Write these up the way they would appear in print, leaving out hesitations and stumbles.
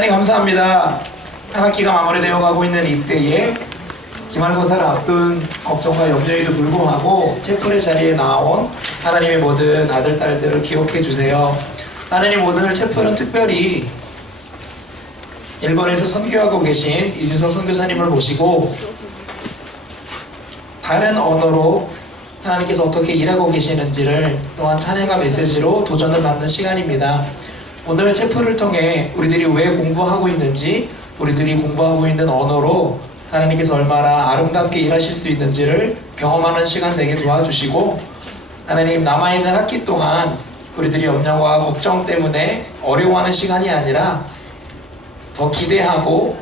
네, 감사합니다. 한 학기가 마무리되어 가고 있는 이때에 기말고사를 앞둔 걱정과 염려에도 불구하고 채플의 자리에 나온 하나님의 모든 아들, 딸들을 기억해 주세요. 하나님, 오늘 채플은 특별히 일본에서 선교하고 계신 이준석 선교사님을 모시고 다른 언어로 하나님께서 어떻게 일하고 계시는지를 또한 찬양과 메시지로 도전을 받는 시간입니다. 오늘 채플을 통해 우리들이 왜 공부하고 있는지, 우리들이 공부하고 있는 언어로 하나님께서 얼마나 아름답게 일하실 수 있는지를 경험하는 시간 되게 도와주시고, 하나님, 남아있는 학기 동안 우리들이 염려와 걱정 때문에 어려워하는 시간이 아니라 더 기대하고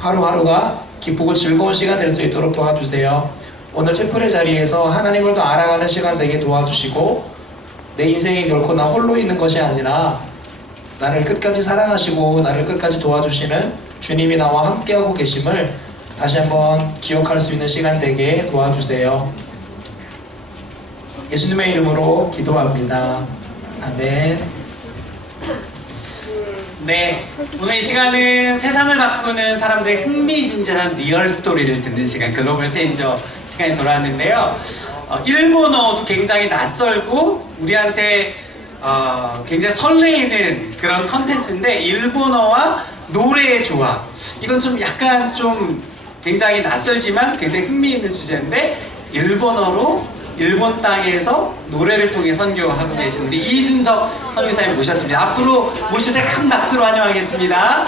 하루하루가 기쁘고 즐거운 시간 될 수 있도록 도와주세요. 오늘 채플의 자리에서 하나님을 더 알아가는 시간 되게 도와주시고, 내 인생이 결코 나 홀로 있는 것이 아니라 나를 끝까지 사랑하시고 나를 끝까지 도와주시는 주님이 나와 함께하고 계심을 다시 한번 기억할 수 있는 시간 되게 도와주세요. 예수님의 이름으로 기도합니다. 아멘. 네, 오늘 이 시간은 세상을 바꾸는 사람들의 흥미진진한 리얼 스토리를 듣는 시간, 글로벌 체인저 시간이 돌아왔는데요. 일본어도 굉장히 낯설고 우리한테 굉장히 설레이는 그런 컨텐츠인데, 일본어와 노래의 조합, 이건 좀 약간 좀 굉장히 낯설지만 굉장히 흥미있는 주제인데, 일본어로 일본 땅에서 노래를 통해 선교하고 계신 우리 이준석 선교사님 모셨습니다. 앞으로 모실 때 큰 박수로 환영하겠습니다.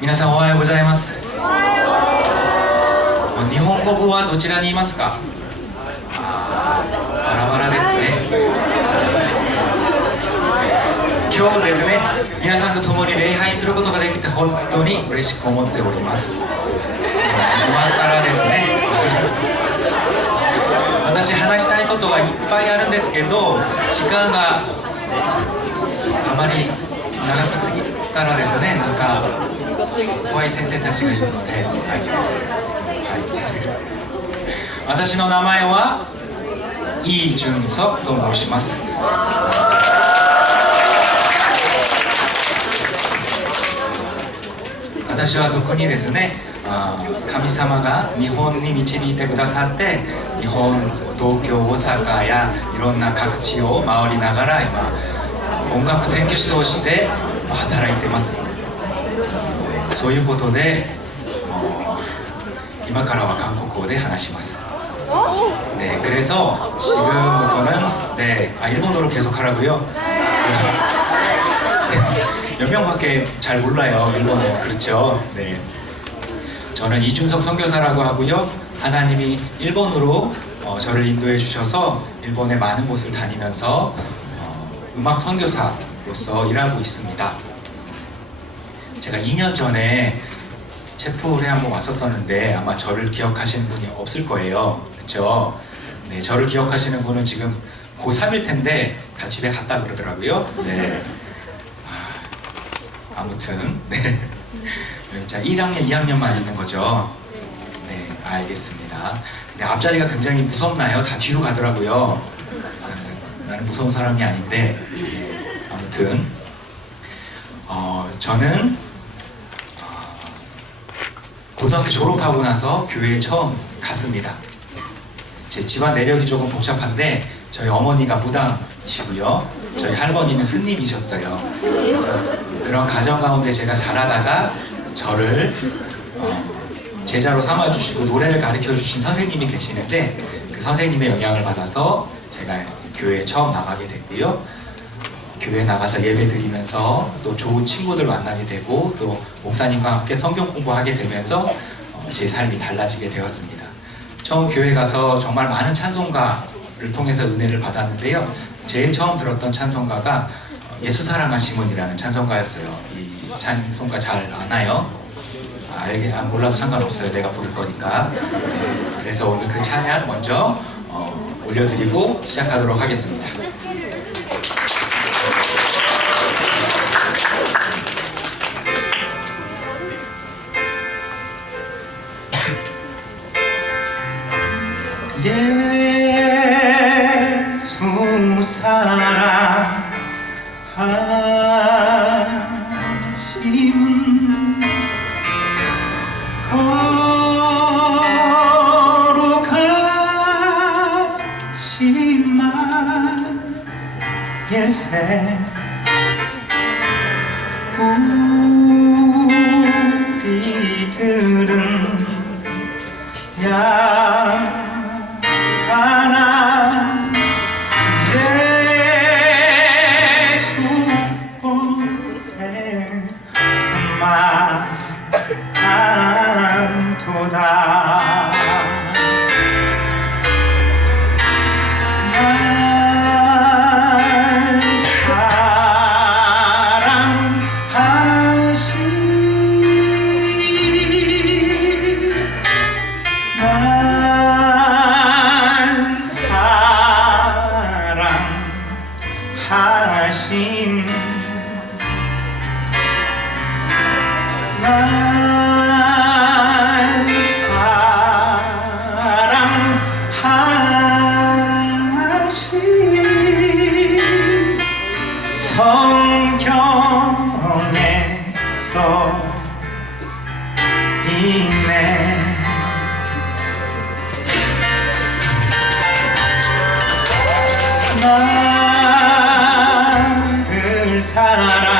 皆さんおはようございます。日本語はどちらにいますか？バラバラですね。今日ですね、皆さんと共に礼拝することができて本当に嬉しく思っております。今からですね、私話したいことがいっぱいあるんですけど、時間があまり長く過ぎたらですね、なんか怖い先生たちがいるので、私の名前はイ・ジュンソクと申します。私は特にですね、神様が日本に導いてくださって、日本、東京、大阪やいろんな各地を回りながら今音楽選挙指導して働いてます。そういうことで今からは韓国語で話します. 네, 그래서 지금부터는 일본어로 계속 하라고요. 몇 명밖에 잘 몰라요, 일본어. 그렇죠? 네. 저는 이준석 선교사라고 하고요. 하나님이 일본으로 저를 인도해 주셔서 일본의 많은 곳을 다니면서 음악 선교사로서 일하고 있습니다. 제가 2년 전에 채플에 한번 왔었었는데 아마 저를 기억하시는 분이 없을 거예요. 그렇죠? 네, 저를 기억하시는 분은 지금 고3일 텐데 다 집에 갔다 그러더라고요. 네. 아무튼 네. 자, 1학년, 2학년만 있는 거죠. 네, 알겠습니다. 네, 앞자리가 굉장히 무섭나요? 다 뒤로 가더라고요. 나는 무서운 사람이 아닌데, 네, 아무튼 저는 고등학교 졸업하고 나서 교회에 처음 갔습니다. 제 집안 내력이 조금 복잡한데 저희 어머니가 무당이시고요, 저희 할머니는 스님이셨어요. 그런 가정 가운데 제가 자라다가 저를 제자로 삼아주시고 노래를 가르쳐주신 선생님이 계시는데, 그 선생님의 영향을 받아서 제가 교회에 처음 나가게 됐고요. 교회에 나가서 예배 드리면서 또 좋은 친구들 만나게 되고 또 목사님과 함께 성경 공부하게 되면서 제 삶이 달라지게 되었습니다. 처음 교회 가서 정말 많은 찬송가를 통해서 은혜를 받았는데요. 제일 처음 들었던 찬송가가 예수 사랑하심은이라는 찬송가였어요. 이 찬송가 잘 아나요? 몰라도 상관없어요. 내가 부를 거니까. 네, 그래서 오늘 그 찬양 먼저 올려드리고 시작하도록 하겠습니다. 예수 사랑하심은 거룩하신 말일세 우리들은 약하나 예수 곳에만 도다 날 사랑하신 날 사랑하신 날 사랑하신 성경에서 있네 나를 사랑하시고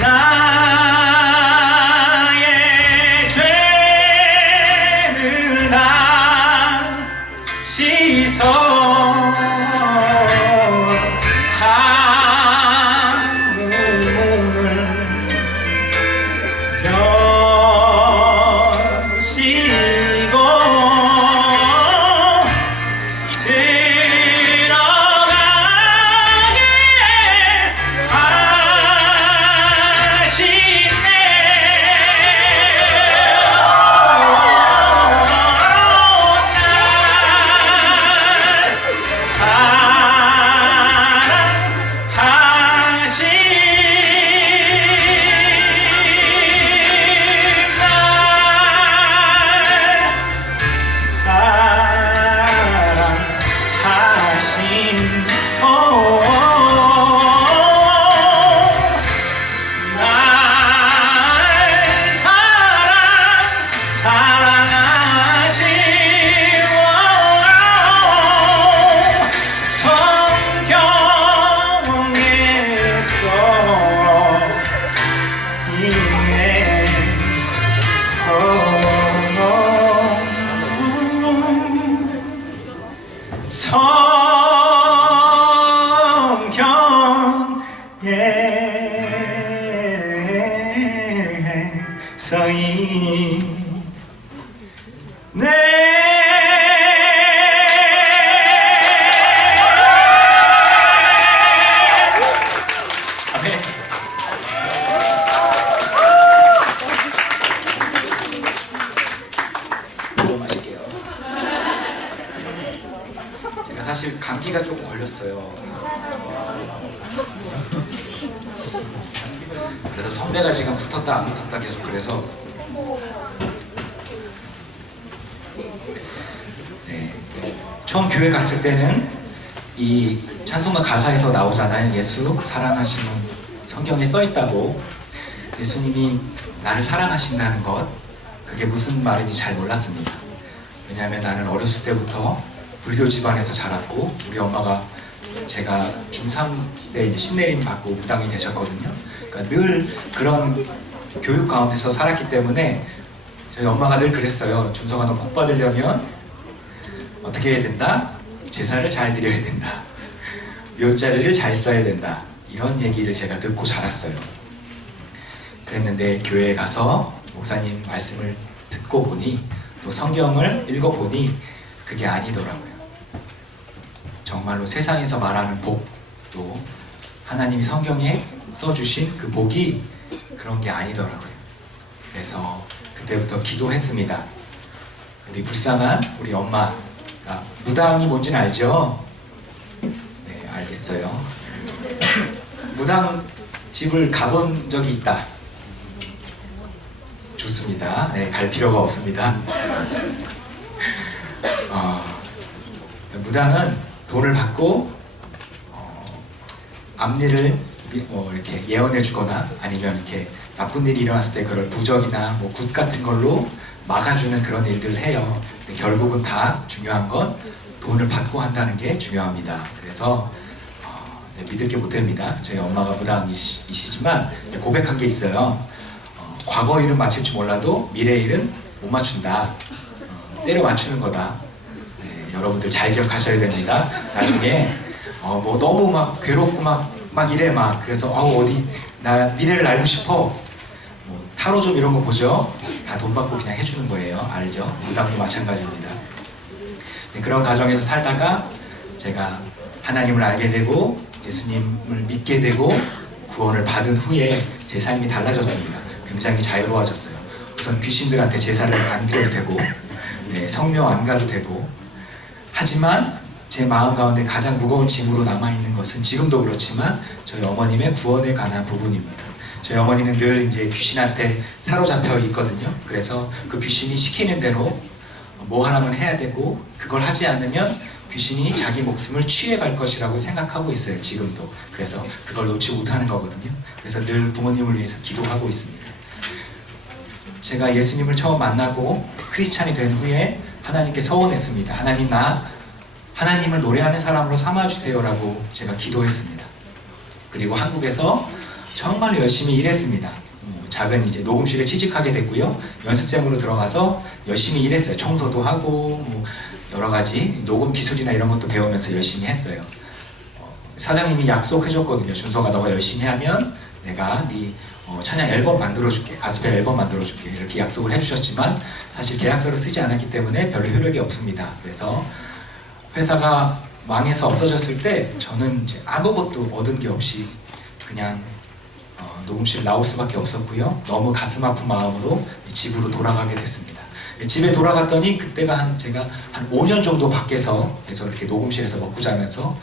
나의 죄를 다 씻어 한문을 여시고 들어가게 서이 네 아멘. 좀 마실게요. 제가 사실 감기가 조금 걸렸어요. 그래서 성대가 지금 붙었다 안 붙었다 계속 그래서 네. 처음 교회 갔을 때는 이 찬송가 가사에서 나오잖아요. 예수 사랑하시는 성경에 써 있다고. 예수님이 나를 사랑하신다는 것, 그게 무슨 말인지 잘 몰랐습니다. 왜냐하면 나는 어렸을 때부터 불교 집안에서 자랐고 우리 엄마가 제가 중3 때 이제 신내림 받고 무당이 되셨거든요. 그러니까 늘 그런 교육 가운데서 살았기 때문에 저희 엄마가 늘 그랬어요. 준서가 너 복 받으려면 어떻게 해야 된다? 제사를 잘 드려야 된다. 묘자리를 잘 써야 된다. 이런 얘기를 제가 듣고 자랐어요. 그랬는데 교회에 가서 목사님 말씀을 듣고 보니 또 성경을 읽어보니 그게 아니더라고요. 정말로 세상에서 말하는 복, 또 하나님이 성경에 써주신 그 복이 그런 게 아니더라고요. 그래서 그때부터 기도했습니다. 우리 불쌍한 우리 엄마가 무당이 뭔지는 알죠? 네, 알겠어요. 무당 집을 가본 적이 있다. 좋습니다. 네, 갈 필요가 없습니다. 무당은 돈을 받고 앞일을 이렇게 예언해 주거나 아니면 이렇게 나쁜 일이 일어났을 때 그런 부적이나 뭐 굿 같은 걸로 막아주는 그런 일들을 해요. 근데 결국은 다 중요한 건 돈을 받고 한다는 게 중요합니다. 그래서 네, 믿을 게 못 됩니다. 저희 엄마가 무당이시지만 고백한 게 있어요. 과거 일은 맞힐 줄 몰라도 미래 일은 못 맞춘다. 때려 맞추는 거다. 네, 여러분들 잘 기억하셔야 됩니다. 나중에 뭐 너무 막 괴롭고 막 이래 막 그래서 어디 나 미래를 알고 싶어. 뭐 타로 좀 이런 거 보죠. 다 돈 받고 그냥 해주는 거예요. 알죠? 무당도 마찬가지입니다. 네, 그런 가정에서 살다가 제가 하나님을 알게 되고 예수님을 믿게 되고 구원을 받은 후에 제 삶이 달라졌습니다. 굉장히 자유로워졌어요. 우선 귀신들한테 제사를 안 드려도 되고 네, 성묘 안 가도 되고 하지만 제 마음 가운데 가장 무거운 짐으로 남아있는 것은 지금도 그렇지만 저희 어머님의 구원에 관한 부분입니다. 저희 어머니는 늘 이제 귀신한테 사로잡혀 있거든요. 그래서 그 귀신이 시키는 대로 뭐 하라면 해야 되고 그걸 하지 않으면 귀신이 자기 목숨을 취해갈 것이라고 생각하고 있어요. 지금도. 그래서 그걸 놓지 못하는 거거든요. 그래서 늘 부모님을 위해서 기도하고 있습니다. 제가 예수님을 처음 만나고 크리스찬이 된 후에 하나님께 서원했습니다. 하나님 하나님을 노래하는 사람으로 삼아주세요 라고 제가 기도했습니다. 그리고 한국에서 정말 열심히 일했습니다. 작은 이제 녹음실에 취직하게 됐고요. 연습생으로 들어가서 열심히 일했어요. 청소도 하고 뭐 여러 가지 녹음 기술이나 이런 것도 배우면서 열심히 했어요. 사장님이 약속해줬거든요. 준서가 너가 열심히 하면 내가 네 찬양 앨범 만들어줄게. 가스펠 앨범 만들어줄게. 이렇게 약속을 해주셨지만 사실 계약서를 쓰지 않았기 때문에 별로 효력이 없습니다. 그래서 회사가 망해서 없어졌을 때 저는 이제 아무것도 얻은 게 없이 그냥 녹음실 나올 수밖에 없었고요. 너무 가슴 아픈 마음으로 집으로 돌아가게 됐습니다. 집에 돌아갔더니 그때가 제가 한 5년 정도 밖에서 계속 이렇게 녹음실에서 먹고 자면서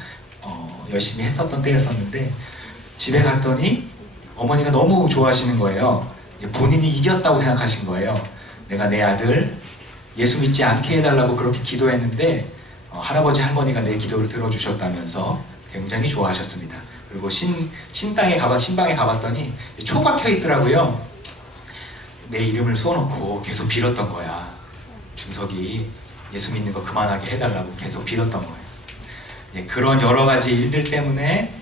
열심히 했었던 때였었는데 집에 갔더니 어머니가 너무 좋아하시는 거예요. 본인이 이겼다고 생각하신 거예요. 내가 내 아들 예수 믿지 않게 해달라고 그렇게 기도했는데 할아버지 할머니가 내 기도를 들어주셨다면서 굉장히 좋아하셨습니다. 그리고 신방에 가봤더니 초가 켜 있더라고요. 내 이름을 써놓고 계속 빌었던 거야. 준석이 예수 믿는 거 그만하게 해달라고 계속 빌었던 거예요. 그런 여러 가지 일들 때문에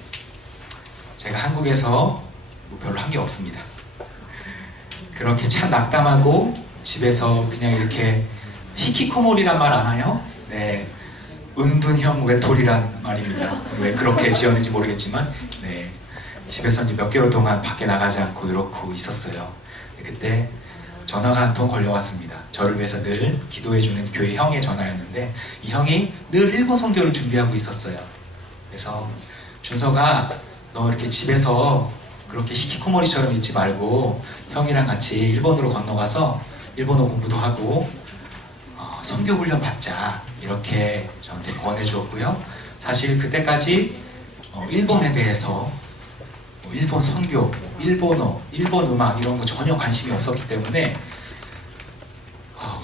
제가 한국에서 별로 한 게 없습니다. 그렇게 참 낙담하고 집에서 그냥 이렇게 히키코모리란 말 아나요? 네. 은둔형 외톨이란 말입니다. 왜 그렇게 지었는지 모르겠지만 네, 집에서 이제 몇 개월 동안 밖에 나가지 않고 이렇고 있었어요. 그때 전화가 한 통 걸려왔습니다. 저를 위해서 늘 기도해주는 교회 형의 전화였는데 이 형이 늘 일본 선교를 준비하고 있었어요. 그래서 준서가 너 이렇게 집에서 그렇게 히키코모리처럼 있지 말고 형이랑 같이 일본으로 건너가서 일본어 공부도 하고 선교 훈련 받자 이렇게 저한테 권해 주었고요. 사실 그때까지 일본에 대해서 일본 선교, 일본어, 일본 음악 이런 거 전혀 관심이 없었기 때문에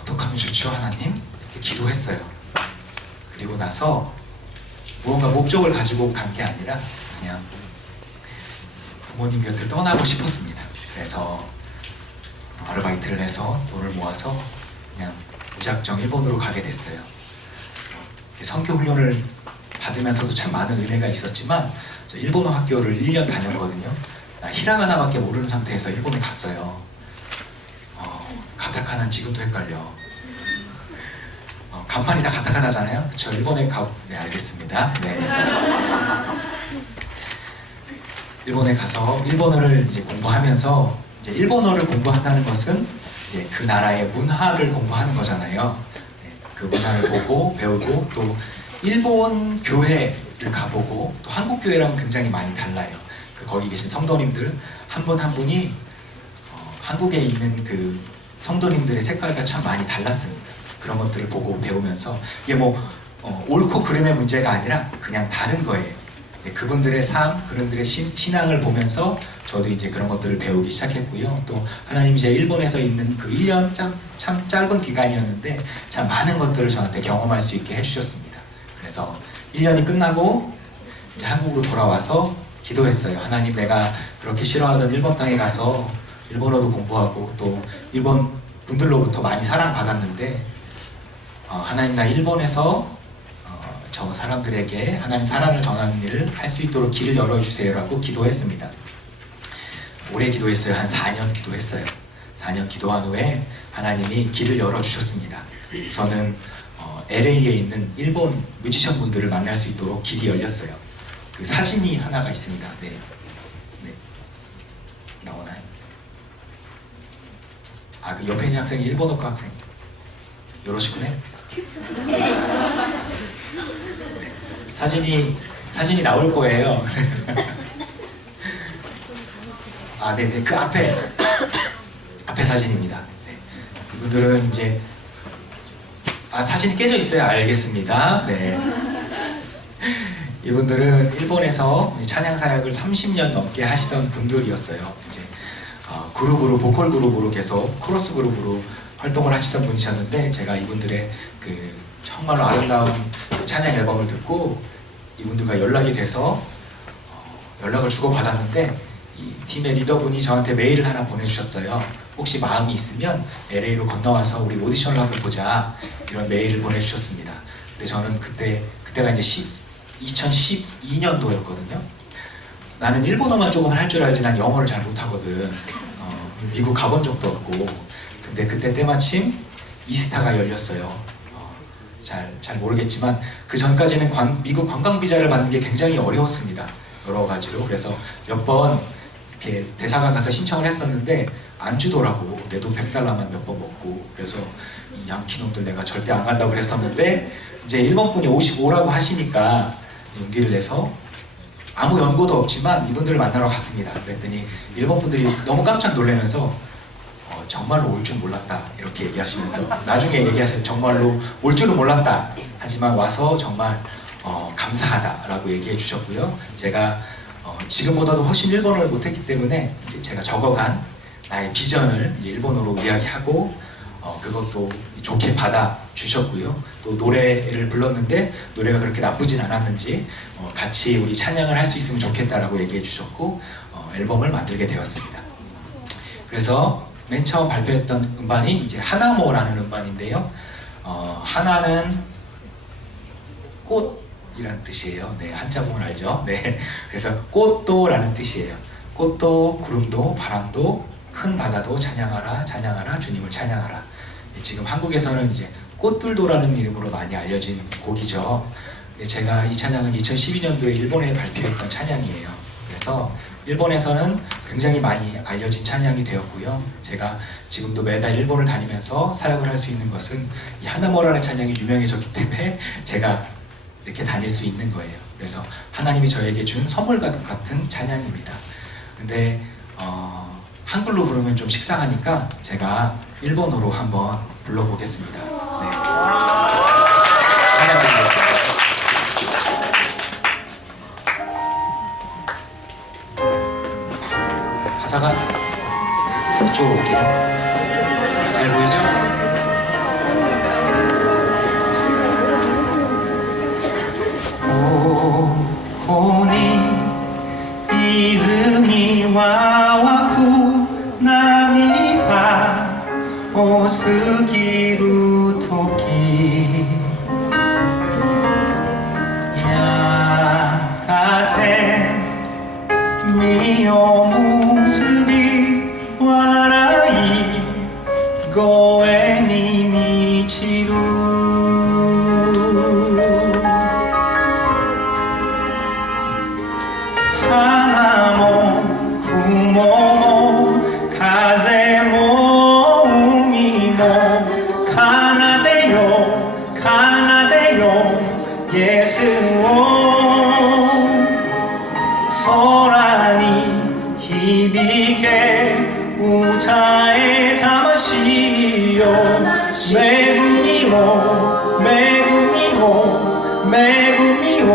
어떡하면 좋죠 하나님? 이렇게 기도했어요. 그리고 나서 무언가 목적을 가지고 간 게 아니라 그냥 부모님 곁을 떠나고 싶었습니다. 그래서 아르바이트를 해서 돈을 모아서 그냥 무작정 일본으로 가게 됐어요. 선교 훈련을 받으면서도 참 많은 은혜가 있었지만 저 일본어 학교를 1년 다녔거든요. 나 히라가나밖에 모르는 상태에서 일본에 갔어요. 가타카나는 지금도 헷갈려. 간판이 다 가타카나잖아요. 저 일본에 네, 알겠습니다. 네. 일본에 가서 일본어를 이제 공부하면서 이제 일본어를 공부한다는 것은 이제 그 나라의 문화를 공부하는 거잖아요. 네, 그 문화를 보고 배우고 또 일본 교회를 가보고 또 한국 교회랑은 굉장히 많이 달라요. 거기 계신 성도님들 한 분 한 분이 한국에 있는 그 성도님들의 색깔과 참 많이 달랐습니다. 그런 것들을 보고 배우면서 이게 뭐 옳고 그름의 문제가 아니라 그냥 다른 거예요. 그분들의 삶, 그분들의 신앙을 보면서 저도 이제 그런 것들을 배우기 시작했고요. 또 하나님이 제 일본에서 있는 그 1년 참 짧은 기간이었는데 참 많은 것들을 저한테 경험할 수 있게 해주셨습니다. 그래서 1년이 끝나고 이제 한국으로 돌아와서 기도했어요. 하나님, 내가 그렇게 싫어하던 일본 땅에 가서 일본어도 공부하고 또 일본 분들로부터 많이 사랑받았는데 하나님, 나 일본에서 저 사람들에게 하나님 사랑을 전하는 일을 할 수 있도록 길을 열어주세요라고 기도했습니다. 오래 기도했어요. 한 4년 기도했어요. 4년 기도한 후에 하나님이 길을 열어주셨습니다. 저는 LA에 있는 일본 뮤지션 분들을 만날 수 있도록 길이 열렸어요. 그 사진이 하나가 있습니다. 네. 나오나요? 그 옆에 있는 학생이 일본어과 학생. 요로시쿠네. 사진이 나올 거예요. 네네, 그 앞에 사진입니다. 네. 이분들은 이제 사진이 깨져 있어요. 알겠습니다. 네. 이분들은 일본에서 찬양 사역을 30년 넘게 하시던 분들이었어요. 이제 그룹으로, 보컬 그룹으로 계속 코러스 그룹으로 활동을 하시던 분이셨는데, 제가 이분들의 그 정말로 아름다운 찬양 앨범을 듣고 이분들과 연락이 돼서 연락을 주고받았는데, 이 팀의 리더분이 저한테 메일을 하나 보내주셨어요. 혹시 마음이 있으면 LA로 건너와서 우리 오디션을 한번 보자, 이런 메일을 보내주셨습니다. 근데 저는 그때가 이제 2012년도였거든요. 나는 일본어만 조금 할 줄 알지 난 영어를 잘 못하거든. 미국 가본 적도 없고. 근데 그때 때마침 이스타가 열렸어요. 잘 모르겠지만 그 전까지는 미국 관광 비자를 받는 게 굉장히 어려웠습니다. 여러 가지로. 그래서 몇 번 이렇게 대사관 가서 신청을 했었는데 안 주더라고. 내 돈 $100만 몇 번 먹고. 그래서 이 양키놈들 내가 절대 안 간다고 그랬었는데, 이제 일본 분이 오라고 하시니까 용기를 내서 아무 연고도 없지만 이분들을 만나러 갔습니다. 그랬더니 일본 분들이 너무 깜짝 놀라면서 정말로 올 줄 몰랐다, 이렇게 얘기하시면서 나중에 얘기하세요. 정말로 올 줄은 몰랐다, 하지만 와서 정말 감사하다라고 얘기해 주셨고요. 제가 지금보다도 훨씬 일본어를 못했기 때문에 이제 제가 적어간 나의 비전을 이제 일본어로 이야기하고 그것도 좋게 받아 주셨고요. 또 노래를 불렀는데 노래가 그렇게 나쁘진 않았는지 같이 우리 찬양을 할 수 있으면 좋겠다라고 얘기해 주셨고 앨범을 만들게 되었습니다. 그래서 맨 처음 발표했던 음반이 이제 하나모라는 음반인데요. 하나는 꽃이라는 뜻이에요. 네, 한자 보면 알죠? 네, 그래서 꽃도라는 뜻이에요. 꽃도, 구름도, 바람도, 큰 바다도 찬양하라, 찬양하라, 주님을 찬양하라. 지금 한국에서는 이제 꽃들도라는 이름으로 많이 알려진 곡이죠. 제가 이 찬양은 2012년도에 일본에 발표했던 찬양이에요. 그래서 일본에서는 굉장히 많이 알려진 찬양이 되었고요. 제가 지금도 매달 일본을 다니면서 사역을 할 수 있는 것은 이 하나모라는 찬양이 유명해졌기 때문에 제가 이렇게 다닐 수 있는 거예요. 그래서 하나님이 저에게 준 선물 같은 찬양입니다. 근데 한글로 부르면 좀 식상하니까 제가 일본어로 한번 불러보겠습니다. 네. 찬양 드리겠습니다. 가사가 이쪽으로 올게요. 잘 보이죠? 이즈미와 쿠나미가 오스기루 토끼 야가테 미오무스리 와라이 고에니 미치루 하나모 구모모 가제모 우미모 가나데요 가나데요 예수오 소란이 히비게 우자의魂よ 恵みを恵みを恵みを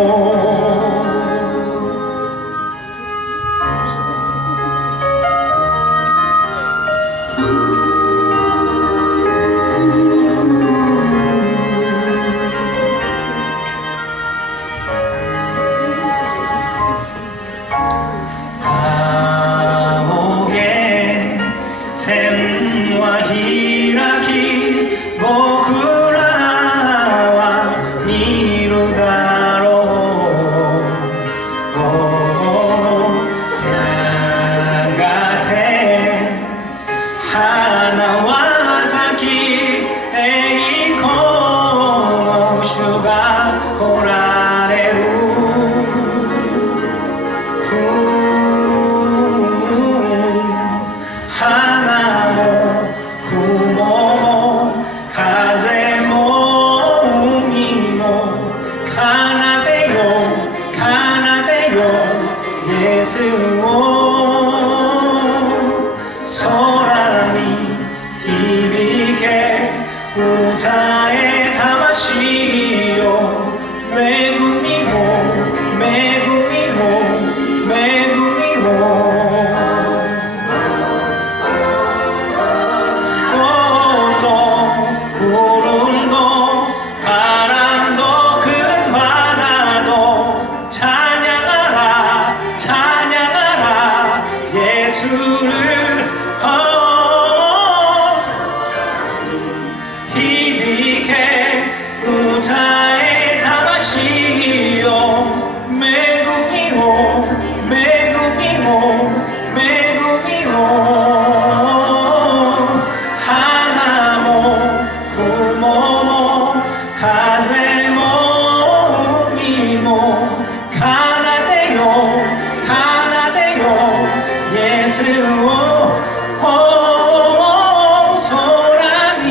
예수를 힘있게 우자에 담아시오 매국이오 매국이오 매국이오 하나모 구모모 가세모 미모 가나데요 가나데요 예수오 소라니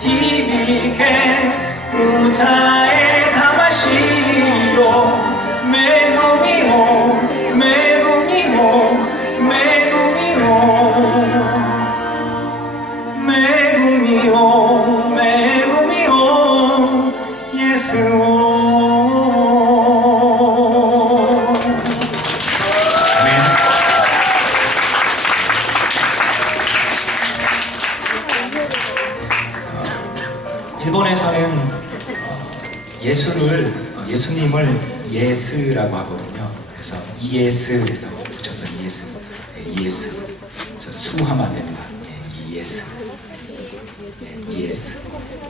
힘있게 우자에 담아시오 매국이오 매국이오 매국이오 매국이오 매국이오 예수오 아멘. 일본에서는 예수님을 예스라고 하거든요. 그래서 이예스에서 붙여서 이예스, 이예스. 그래서 수하면 안 됩니다. 이예스, 이예스,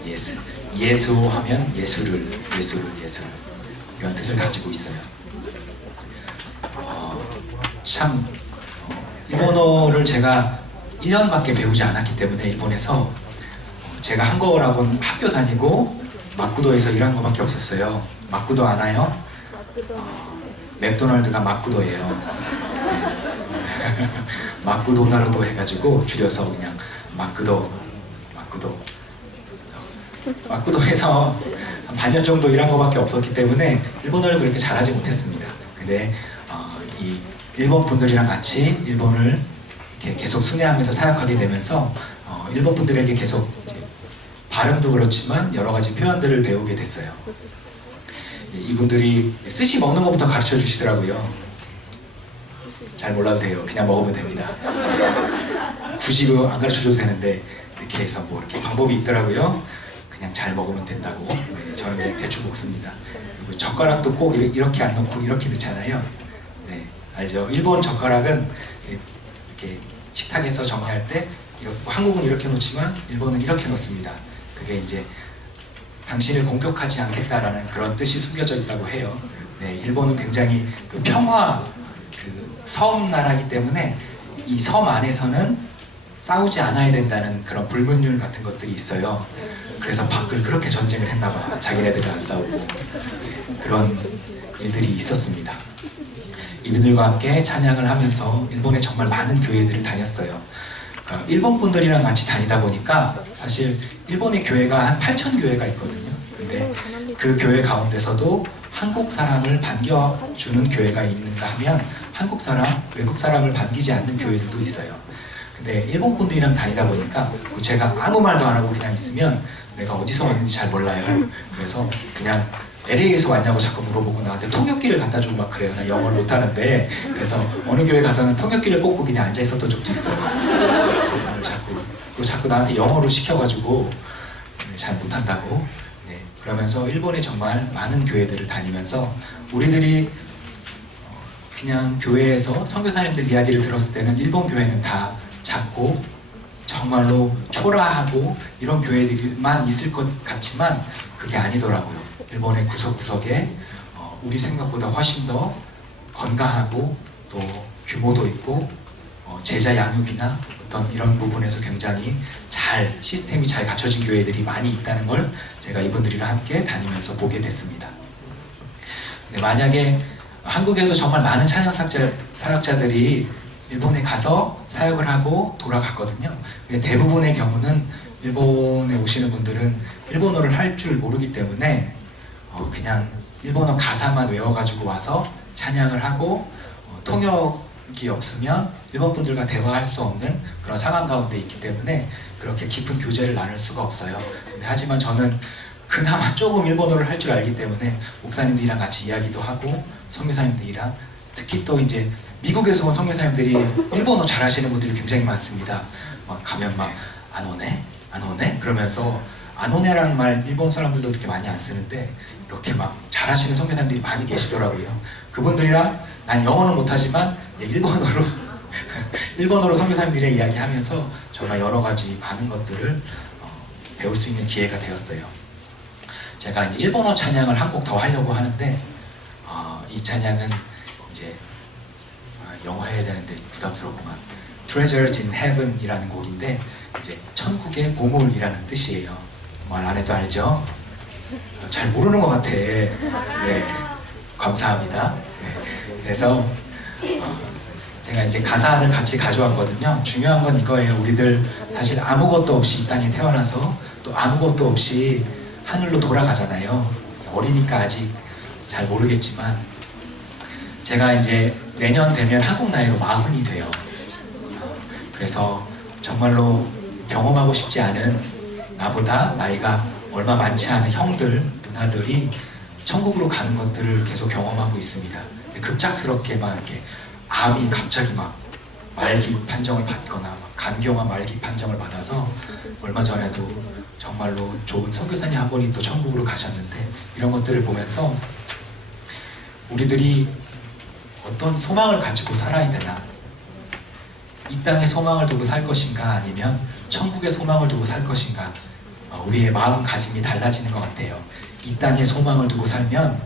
예스. 예수하면 예수를 이런 뜻을 가지고 있어요. 참 일본어를 제가 1년밖에 배우지 않았기 때문에 일본에서 제가 한국어학원 학교 다니고 마쿠도에서 일한 거밖에 없었어요. 마쿠도 아나요? 맥도날드가 마쿠도예요. 마쿠도나르도 해가지고 줄여서 그냥 마쿠도. 마쿠도에서 한 반년 정도 일한 거밖에 없었기 때문에 일본어를 그렇게 잘하지 못했습니다. 근데 이 일본 분들이랑 같이 일본을 이렇게 계속 순회하면서 사역하게 되면서 일본 분들에게 계속 발음도 그렇지만 여러 가지 표현들을 배우게 됐어요. 이분들이 스시 먹는 것부터 가르쳐 주시더라고요. 잘 몰라도 돼요. 그냥 먹으면 됩니다. 굳이 그거 안 가르쳐 줘도 되는데 이렇게 해서 뭐 이렇게 방법이 있더라고요. 그냥 잘 먹으면 된다고. 네, 저는 그냥 대충 먹습니다. 그리고 젓가락도 꼭 이렇게 안 넣고 이렇게 넣잖아요. 네, 알죠? 일본 젓가락은 이렇게 식탁에서 정리할 때 한국은 이렇게 놓지만 일본은 이렇게 놓습니다. 그게 이제 당신을 공격하지 않겠다라는 그런 뜻이 숨겨져 있다고 해요. 네, 일본은 굉장히 그 평화 그 섬 나라이기 때문에 이 섬 안에서는 싸우지 않아야 된다는 그런 불문율 같은 것들이 있어요. 그래서 밖을 그렇게 전쟁을 했나 봐요. 자기네들은 안 싸우고 그런 일들이 있었습니다. 이분들과 함께 찬양을 하면서 일본에 정말 많은 교회들을 다녔어요. 일본 분들이랑 같이 다니다 보니까 사실 일본의 교회가 한 8,000 교회가 있거든요. 근데 그 교회 가운데서도 한국 사람을 반겨주는 교회가 있는가 하면 한국 사람, 외국 사람을 반기지 않는 교회들도 있어요. 근데 일본 분들이랑 다니다 보니까 제가 아무 말도 안 하고 그냥 있으면 내가 어디서 왔는지 잘 몰라요. 그래서 그냥 LA에서 왔냐고 자꾸 물어보고 나한테 통역기를 갖다 주고 막 그래요. 나 영어를 못하는데. 그래서 어느 교회 가서는 통역기를 꽂고 그냥 앉아 있었던 적도 있어요. 자꾸 나한테 영어로 시켜가지고 잘 못한다고. 네, 그러면서 일본에 정말 많은 교회들을 다니면서 우리들이 그냥 교회에서 선교사님들 이야기를 들었을 때는 일본 교회는 다 작고 정말로 초라하고 이런 교회들만 있을 것 같지만 그게 아니더라고요. 일본의 구석구석에 우리 생각보다 훨씬 더 건강하고 또 규모도 있고 제자 양육이나 어떤 이런 부분에서 굉장히 잘 시스템이 잘 갖춰진 교회들이 많이 있다는 걸 제가 이분들이랑 함께 다니면서 보게 됐습니다. 네, 만약에 한국에도 정말 많은 찬양 사역자들이 일본에 가서 사역을 하고 돌아갔거든요. 대부분의 경우는 일본에 오시는 분들은 일본어를 할 줄 모르기 때문에 그냥 일본어 가사만 외워가지고 와서 찬양을 하고 통역이 없으면 일본 분들과 대화할 수 없는 그런 상황 가운데 있기 때문에 그렇게 깊은 교제를 나눌 수가 없어요. 근데 하지만 저는 그나마 조금 일본어를 할 줄 알기 때문에 목사님들이랑 같이 이야기도 하고 선교사님들이랑 특히 또 이제 미국에서 온 선교사님들이 일본어 잘하시는 분들이 굉장히 많습니다. 막 가면 막 안 오네? 안 오네? 그러면서 안 오네라는 말 일본 사람들도 그렇게 많이 안 쓰는데 이렇게 막 잘하시는 선교사님들이 많이 계시더라고요. 그분들이랑 난 영어는 못하지만 일본어로 일본어로 선교사님들의 이야기하면서 정말 여러 가지 많은 것들을 배울 수 있는 기회가 되었어요. 제가 이제 일본어 찬양을 한 곡 더 하려고 하는데 이 찬양은 이제 영어 해야 되는데 부담스럽구만. Treasures in Heaven이라는 곡인데 이제 천국의 보물이라는 뜻이에요. 말 안 해도 알죠? 잘 모르는 것 같아. 네, 감사합니다. 네, 그래서 제가 이제 가사를 같이 가져왔거든요. 중요한 건 이거예요. 우리들 사실 아무것도 없이 이 땅에 태어나서 또 아무것도 없이 하늘로 돌아가잖아요. 어리니까 아직 잘 모르겠지만 제가 이제 내년 되면 한국 나이로 40이 돼요. 그래서 정말로 경험하고 싶지 않은 나보다 나이가 얼마 많지 않은 형들, 누나들이 천국으로 가는 것들을 계속 경험하고 있습니다. 급작스럽게 막 이렇게 암이 갑자기 막 말기 판정을 받거나 막 간경화 말기 판정을 받아서 얼마 전에도 정말로 좋은 선교사님 한 분이 또 천국으로 가셨는데 이런 것들을 보면서 우리들이 어떤 소망을 가지고 살아야 되나, 이 땅에 소망을 두고 살 것인가 아니면 천국에 소망을 두고 살 것인가, 우리의 마음가짐이 달라지는 것 같아요. 이 땅에 소망을 두고 살면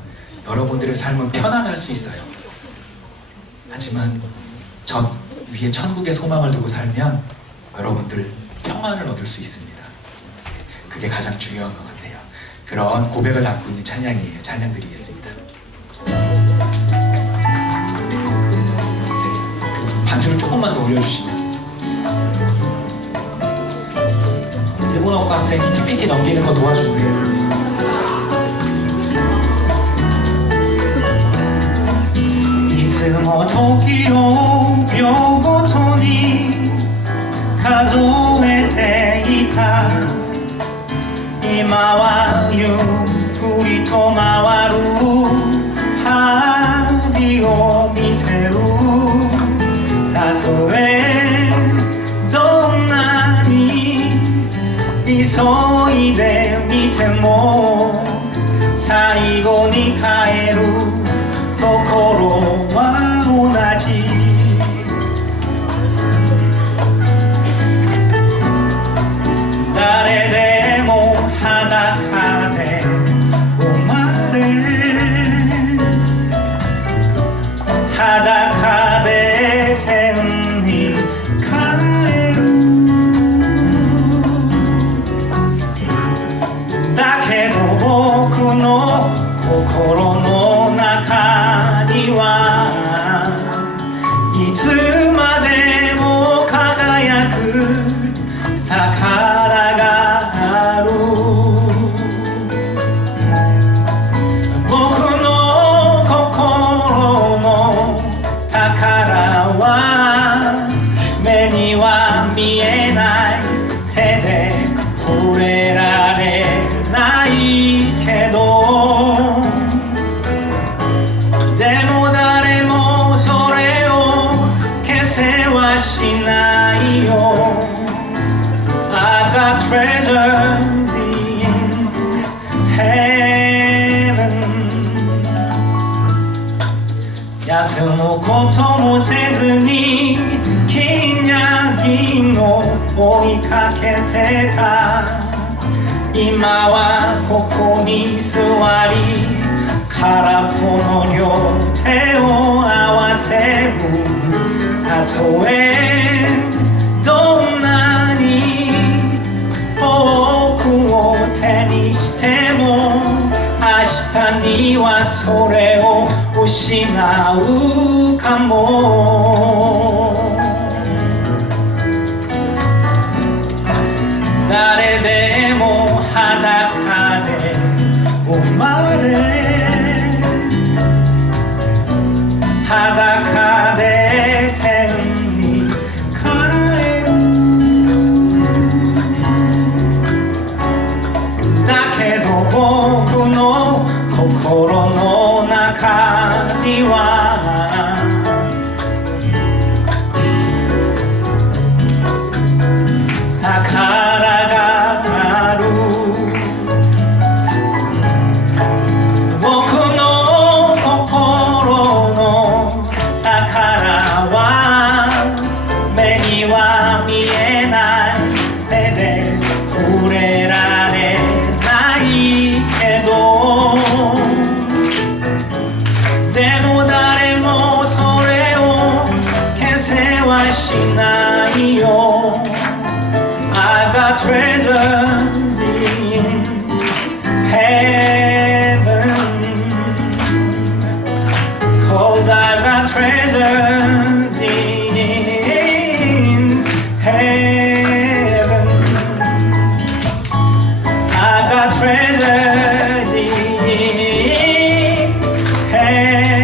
여러분들의 삶은 편안할 수 있어요. 하지만 저 위에 천국의 소망을 두고 살면 여러분들 평안을 얻을 수 있습니다. 그게 가장 중요한 것 같아요. 그런 고백을 담고 있는 찬양이에요. 찬양 드리겠습니다. 반주를 조금만 더 올려주시면. 일본어과 학생이 PPT 넘기는 거 도와주세요. 이つも 時を秒ごとに数えていた今はゆっくりと回る針を見てるたとえどんなに急いでみても最後に帰るところは同じ誰でも裸で生まれ裸で天に帰るだけど僕の心の中にはいつまでも輝く宝がある僕の心の宝は目には見えない手で触れられないけどでも誰もそれを消せはしないよ I've got treasures in heaven 休むこともせずに金や銀を追いかけてた今はここに座り空っぽの両手を合わせるたとえどんなに多くを手にしても明日にはそれを失うかも誰でも裸で生まれ裸で天に帰るだけど僕の心の中には my 신앙이요. I've got treasures in heaven, 'cause I've got treasures in heaven. I've got treasures in heaven.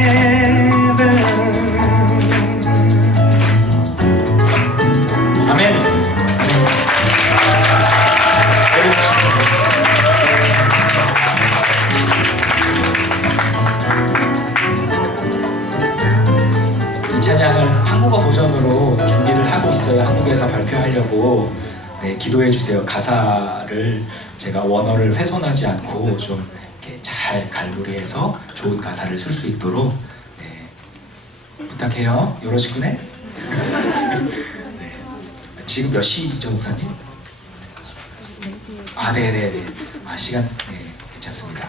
아멘. 이 찬양을 한국어 버전으로 준비를 하고 있어요. 한국에서 발표하려고. 네, 기도해 주세요. 가사를 제가 원어를 훼손하지 않고 좀 이렇게 잘 갈무리해서 좋은 가사를 쓸 수 있도록 네, 부탁해요. 요러시구네. 네. 지금 몇 시죠, 목사님? 아, 네네네. 아, 시간 네, 괜찮습니다.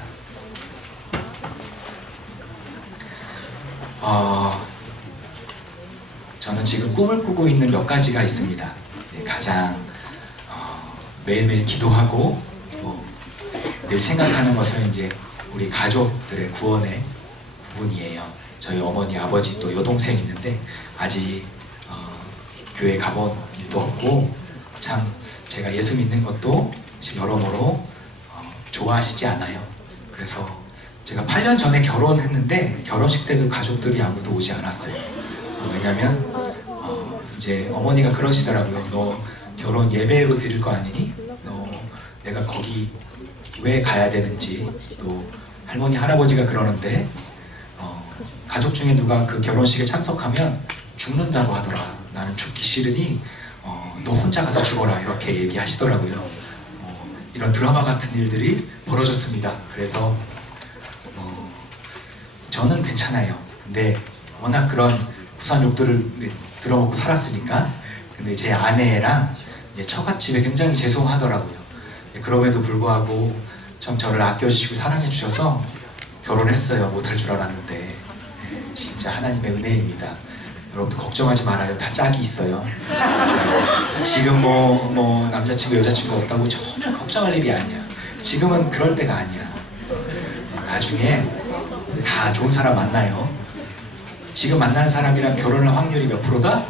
저는 지금 꿈을 꾸고 있는 몇 가지가 있습니다. 가장 매일매일 기도하고 또 늘 생각하는 것은 이제 우리 가족들의 구원의 부분이에요. 저희 어머니, 아버지 또 여동생 있는데 아직 교회 가본 일도 없고 참 제가 예수 믿는 것도 지금 여러모로 좋아하시지 않아요. 그래서 제가 8년 전에 결혼했는데 결혼식 때도 가족들이 아무도 오지 않았어요. 왜냐면 이제 어머니가 그러시더라고요. 너 결혼 예배로 드릴 거 아니니? 너 내가 거기 왜 가야 되는지. 또 할머니 할아버지가 그러는데 가족 중에 누가 그 결혼식에 참석하면 죽는다고 하더라. 나는 죽기 싫으니 너 혼자 가서 죽어라 이렇게 얘기하시더라고요. 이런 드라마 같은 일들이 벌어졌습니다. 그래서 저는 괜찮아요. 근데 워낙 그런 부산 욕들을 들어먹고 살았으니까. 근데 제 아내랑 처갓집에 굉장히 죄송하더라고요. 그럼에도 불구하고 참 저를 아껴주시고 사랑해주셔서 결혼했어요. 못할 줄 알았는데 진짜 하나님의 은혜입니다. 여러분들 걱정하지 말아요. 다 짝이 있어요. 지금 뭐 남자친구 여자친구 없다고 전혀 걱정할 일이 아니야. 지금은 그럴 때가 아니야. 나중에 다 좋은 사람 만나요. 지금 만나는 사람이랑 결혼할 확률이 몇 프로다?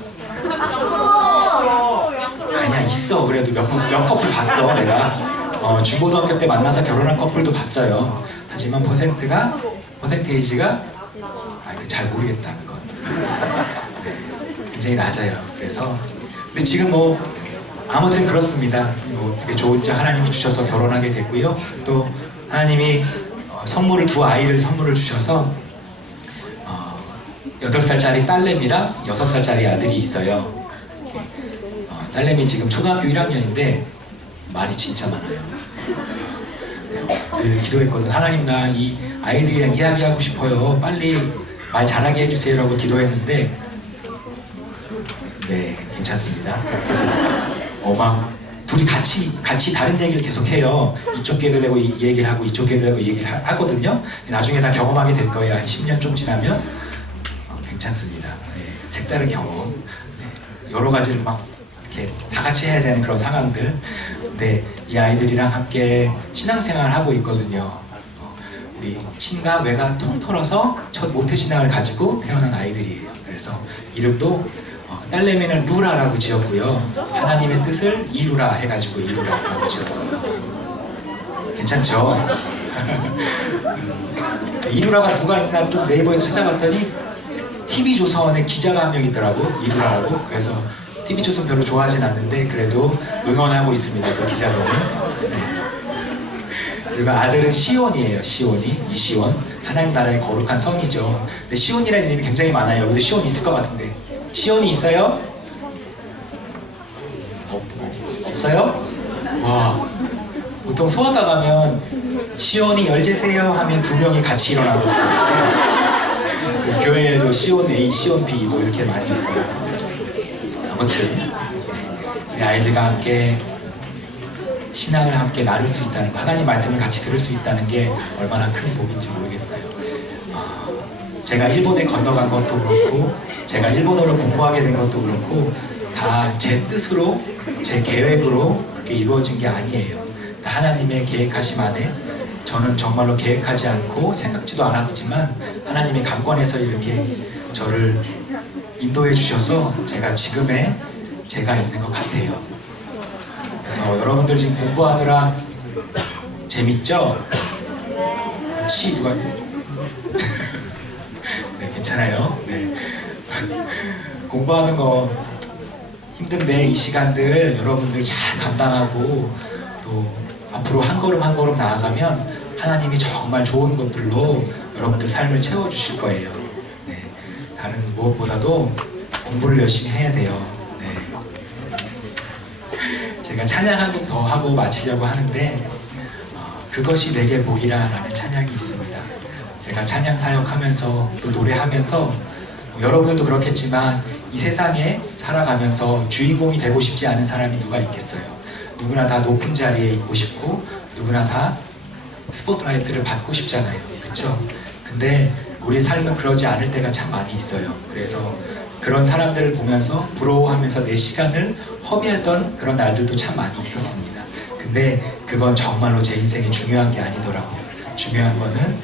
아니야, 있어. 그래도 몇 커플 봤어 내가. 중고등학교 때 만나서 결혼한 커플도 봤어요. 하지만 퍼센테이지가 잘 모르겠다는 건. 네, 굉장히 낮아요. 그래서 근데 지금 아무튼 그렇습니다. 되게 좋은 자 하나님이 주셔서 결혼하게 됐고요. 또 하나님이 선물을 두 아이를 선물을 주셔서 8살짜리 딸내미랑 6살짜리 아들이 있어요. 딸내미 지금 초등학교 1학년인데 말이 진짜 많아요. 늘 기도했거든. 하나님 나 이 아이들이랑 이야기하고 싶어요. 빨리 말 잘하게 해주세요 라고 기도했는데 네, 괜찮습니다. 그래서 막 둘이 같이 다른 얘기를 계속해요. 이쪽 걔들 내고 얘기를 하고 이쪽 걔들 내고 얘기를 하거든요. 나중에 다 경험하게 될 거예요. 한 10년 좀 지나면 괜찮습니다. 네, 색다른 경험. 네, 여러 가지를 막 이렇게 다 같이 해야 되는 그런 상황들. 근데 이 아이들이랑 함께 신앙생활을 하고 있거든요. 우리 친가 외가 통틀어서 첫 모태신앙을 가지고 태어난 아이들이에요. 그래서 이름도 딸내미는 루라라고 지었고요. 하나님의 뜻을 이루라 해가지고 이루라라고 지었어요. 괜찮죠? 이루라가 누가 있나 좀 네이버에서 찾아봤더니 TV조선의 기자가 한 명 있더라고. 이루라라고. 그래서 TV조선 별로 좋아하진 않는데 그래도 응원하고 있습니다. 그 기자분은. 네. 그리고 아들은 시온이에요. 시온이. 이시온. 하나님 나라의 거룩한 성이죠. 근데 시온이라는 이름이 굉장히 많아요. 여기도 시온 있을 것 같은데. 시온이 있어요? 없어요? 와. 보통 소아과 가면 시온이 열재세요 하면 2명이 같이 일어나거든요. 교회에도 시온 A, 시온 B 뭐 이렇게 많이 있어요. 아무튼 우리 아이들과 함께 신앙을 함께 나눌 수 있다는 거, 하나님 말씀을 같이 들을 수 있다는 게 얼마나 큰 복인지 모르겠어요. 제가 일본에 건너간 것도 그렇고 제가 일본어를 공부하게 된 것도 그렇고 다 제 뜻으로 제 계획으로 그렇게 이루어진 게 아니에요. 하나님의 계획하심 안에 저는 정말로 계획하지 않고 생각지도 않았지만 하나님의 감권에서 이렇게 저를 인도해 주셔서 제가 지금의 제가 있는 것 같아요. 그래서 여러분들 지금 공부하느라 재밌죠? 치 누가 네, 괜찮아요. 네. 공부하는 거 힘든데 이 시간들 여러분들 잘 감당하고 또 앞으로 한 걸음 한 걸음 나아가면 하나님이 정말 좋은 것들로 여러분들 삶을 채워주실 거예요. 네. 다른 무엇보다도 공부를 열심히 해야 돼요. 네. 제가 찬양 한 곡 더 하고 마치려고 하는데 그것이 내게 복이라라는 찬양이 있습니다. 제가 찬양 사역하면서 또 노래하면서 여러분들도 그렇겠지만 이 세상에 살아가면서 주인공이 되고 싶지 않은 사람이 누가 있겠어요? 누구나 다 높은 자리에 있고 싶고 누구나 다 스포트라이트를 받고 싶잖아요. 그렇죠? 근데 우리 삶은 그러지 않을 때가 참 많이 있어요. 그래서 그런 사람들을 보면서 부러워하면서 내 시간을 허비했던 그런 날들도 참 많이 있었습니다. 근데 그건 정말로 제 인생이 중요한 게 아니더라고요. 중요한 거는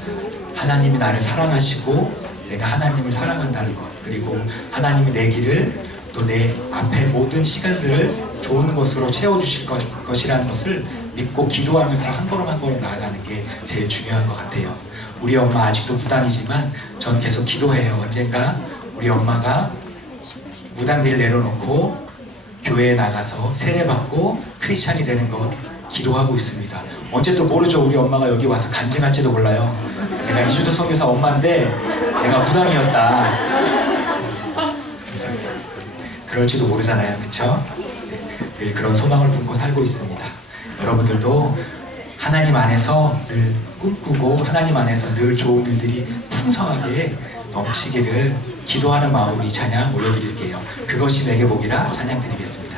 하나님이 나를 사랑하시고 내가 하나님을 사랑한다는 것, 그리고 하나님이 내 길을 또 내 앞에 모든 시간들을 좋은 것으로 채워주실 것이라는 것을 믿고 기도하면서 한 걸음 한 걸음 나아가는 게 제일 중요한 것 같아요. 우리 엄마 아직도 무당이지만 전 계속 기도해요. 언젠가 우리 엄마가 무당일 내려놓고 교회에 나가서 세례받고 크리스찬이 되는 것 기도하고 있습니다. 언제 또 모르죠. 우리 엄마가 여기 와서 간증할지도 몰라요. 내가 이주도 선교사 엄마인데 내가 무당이었다. 그럴지도 모르잖아요. 그쵸? 늘 그런 소망을 품고 살고 있습니다. 여러분들도 하나님 안에서 늘 꿈꾸고 하나님 안에서 늘 좋은 일들이 풍성하게 넘치기를 기도하는 마음으로 이 찬양 올려드릴게요. 그것이 내게 복이라 찬양 드리겠습니다.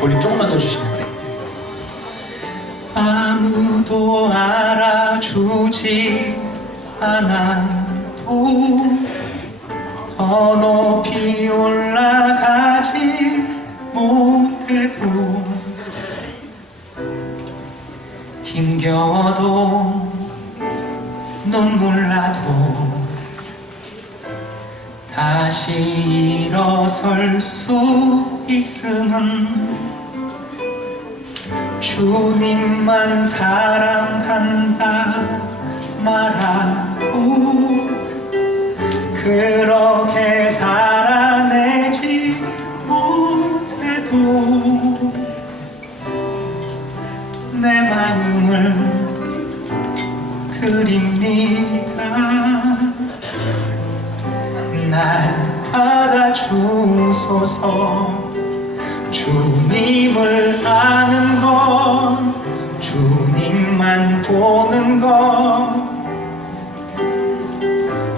볼륨 조금만 더 주시면 돼요. 아무도 알아주지 않아도 더 높이 올라가지 못해도 힘겨워도 눈물 나도 다시 일어설 수 있음은 주님만 사랑한다 말하고 그렇게 살아내지 못해도 내 마음을 드립니다. 날 받아주소서. 주님을 아는 것, 주님만 보는 것,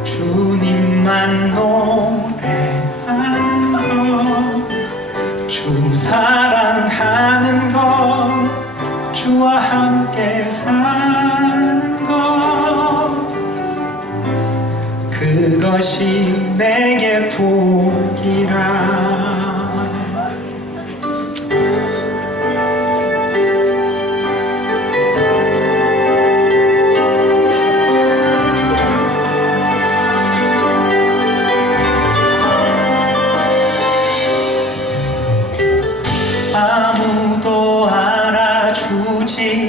주님만 노래하는 것, 주 사랑하는 것, 주와 함께 사는 것, 그것이 내게 복이라. 아무도 알아주지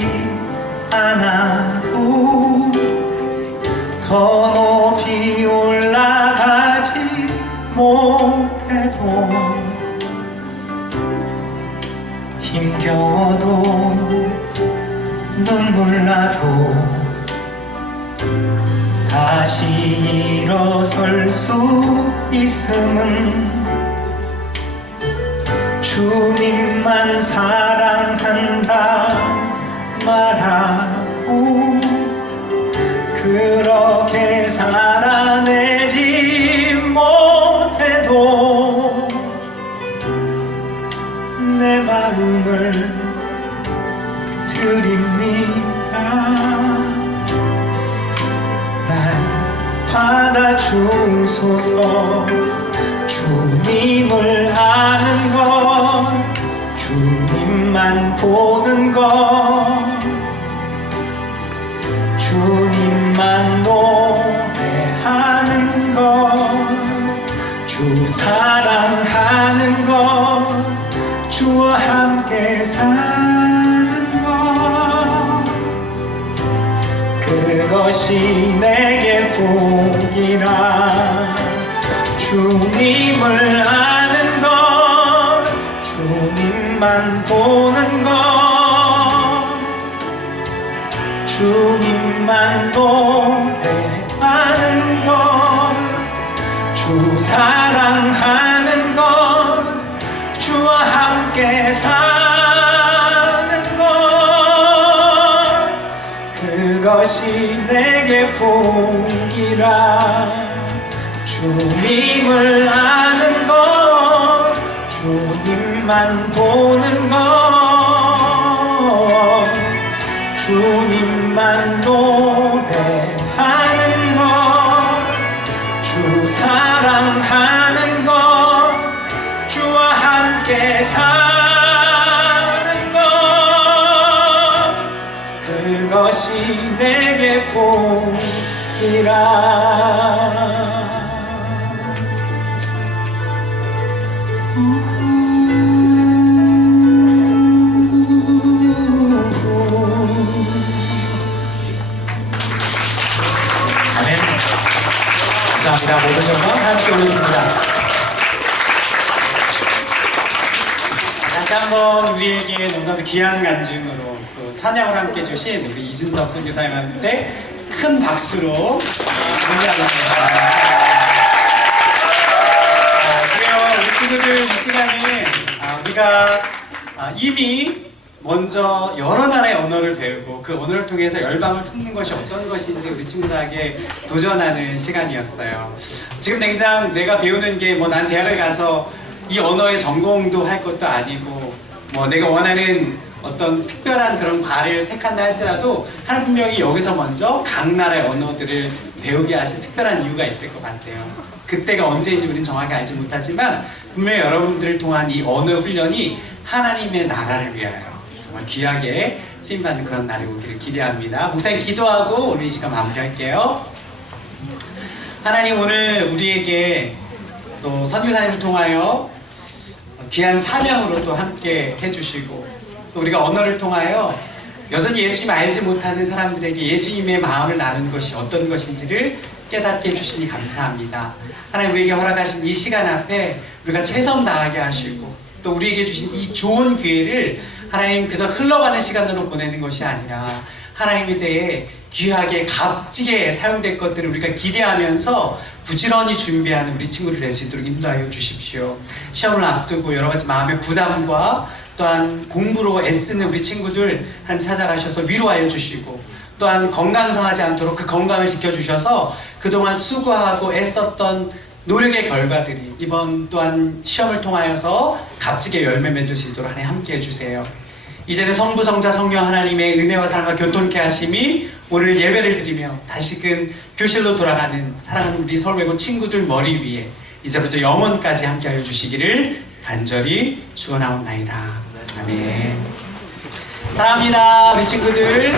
않아도 더 높이 올라가지 못해도 힘겨워도 눈물 나도 다시 일어설 수 있음은 주님만 사랑한다 말하고 그렇게 살아내지 내 마음을 드립니다. 날 받아주소서. 주님을 아는 것, 주님만 보는 것, 주님만 노래하는 것, 주 사랑하는 것, 주와 함께 사는 것, 그것이 내게 복이라. 주님을 아는 것, 주님만 보는 것, 주님만 노래하는 것, 주 사랑하는 것, 주와 함께 사는 것, 그것이 내게 복이라. 주님을 아는 것, 주님만 보는 것, 주님만 노래하는 것, 주 사랑하는 것, 주와 함께 사는 것, 그것이 내게 복이라. 아멘. 감사합니다. 모든 영광 함께 올려줍니다. 다시 한번 우리에게 너무나도 귀한 간증으로 또 찬양을 함께 해주신 우리 이준석 선교사님한테 큰 박수로 감사합니다. 그래요, 우리 친구들 이 시간에 우리가 이미 먼저 여러 나라의 언어를 배우고 그 언어를 통해서 열방을 품는 것이 어떤 것인지 우리 친구들에게 도전하는 시간이었어요. 지금 당장 내가 배우는 게 뭐 난 대학을 가서 이 언어의 전공도 할 것도 아니고 뭐 내가 원하는 어떤 특별한 그런 과를 택한다 할지라도 하나님 분명히 여기서 먼저 각 나라의 언어들을 배우게 하신 특별한 이유가 있을 것 같아요. 그때가 언제인지 우리는 정확히 알지 못하지만 분명히 여러분들을 통한 이 언어 훈련이 하나님의 나라를 위하여 정말 귀하게 쓰임받는 그런 날이 오기를 기대합니다. 목사님 기도하고 오늘 이 시간 마무리할게요. 하나님, 오늘 우리에게 또 선교사님을 통하여 귀한 찬양으로 또 함께 해주시고 또 우리가 언어를 통하여 여전히 예수님 알지 못하는 사람들에게 예수님의 마음을 나누는 것이 어떤 것인지를 깨닫게 해주시니 감사합니다. 하나님, 우리에게 허락하신 이 시간 앞에 우리가 최선 다하게 하시고 또 우리에게 주신 이 좋은 기회를 하나님 그저 흘러가는 시간으로 보내는 것이 아니라 하나님에 대해 귀하게 값지게 사용될 것들을 우리가 기대하면서 부지런히 준비하는 우리 친구들 될 수 있도록 인도하여 주십시오. 시험을 앞두고 여러 가지 마음의 부담과 또한 공부로 애쓰는 우리 친구들 하나님 찾아가셔서 위로하여 주시고 또한 건강 상하지 않도록 그 건강을 지켜주셔서 그동안 수고하고 애썼던 노력의 결과들이 이번 또한 시험을 통하여서 값지게 열매 맺을 수 있도록 하나님 함께 해주세요. 이제는 성부, 성자, 성령 하나님의 은혜와 사랑과 교통케 하심이 오늘 예배를 드리며 다시금 교실로 돌아가는 사랑하는 우리 서울외고 친구들 머리 위에 이제부터 영원까지 함께하여 주시기를 간절히 축원하옵나이다. 아멘. 사랑합니다, 우리 친구들.